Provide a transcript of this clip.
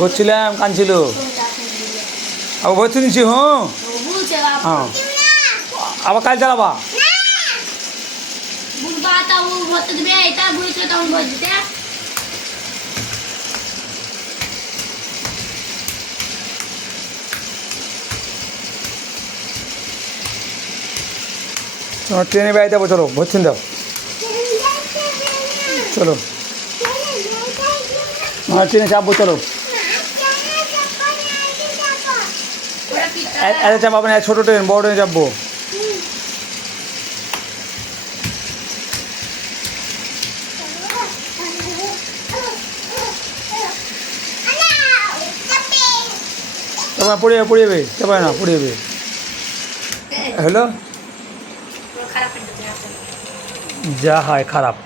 বলছিলাম কাঁদছিল আবার বলছি নিচ্ছি হ্যাঁ হ্যাঁ আবার কাজ চালাবা তোমার ট্রেনে বেড়াইতে যাবো চলো ভর্তি দাও চলো আমার ট্রেনে চাপবো চলো এত চাপাবো না ছোটো ট্রেন বড় ট্রেনে চাপবো তোমার পড়ে যাবে চাপায় না পড়ে যাবে হ্যালো যা হয় খারাপ